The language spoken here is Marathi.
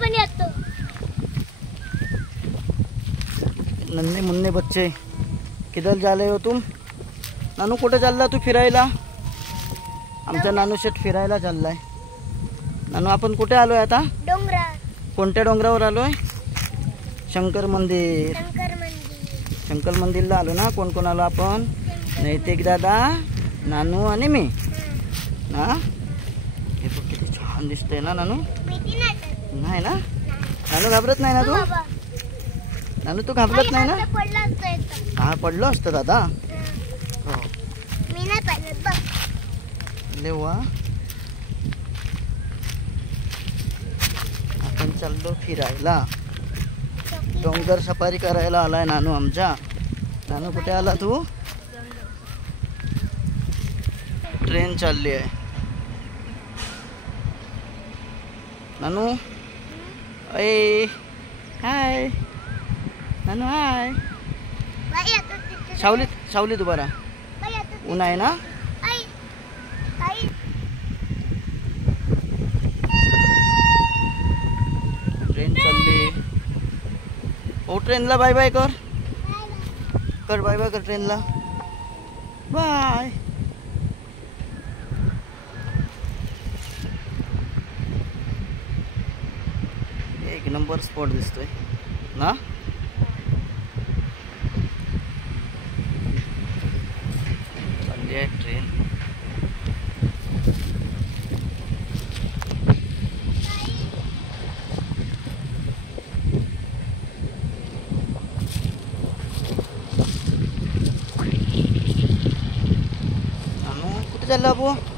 पण येतो. नन्हे मुन्ने बच्चे किधर जा रहे हो तुम? नानू कुठे चालला तू फिरायला? आमचा नानू शेट फिरायला चाललाय. नानू आपण कुठे आलोय आता? डोंगरावर. कोणत्या डोंगरावर आलोय? शंकर मंदिर. शंकर मंदिरला आलो ना. कोण कोण आलो आपण? नैतिक दादा, नानू आणि मी ना. हे बघ किती छान दिसतंय ना नानू. नाही ना नानू? घाबरत नाही ना तू? नानू तू घाबरत नाही ना? हा पडलो असतं दादा. हो मी नाही पडत बघ. लेवा आपण चाललो फिरायला. डोंगर सफारी करायला आलाय नानू आमचा. नानू कुठे आला तू? ट्रेन चालली आहे नानू. अय हाय नानू हाय. सावलीत सावलीत उभा राहा. ऊन आहे ना. ट्रेन चालली. ओ ट्रेनला बाय बाय कर. कर बाय बाय कर ट्रेनला. बाय. एक नंबर स्पॉट दिसतोय ना. चालली आहे ट्रेन. कुठे चालला बाबू?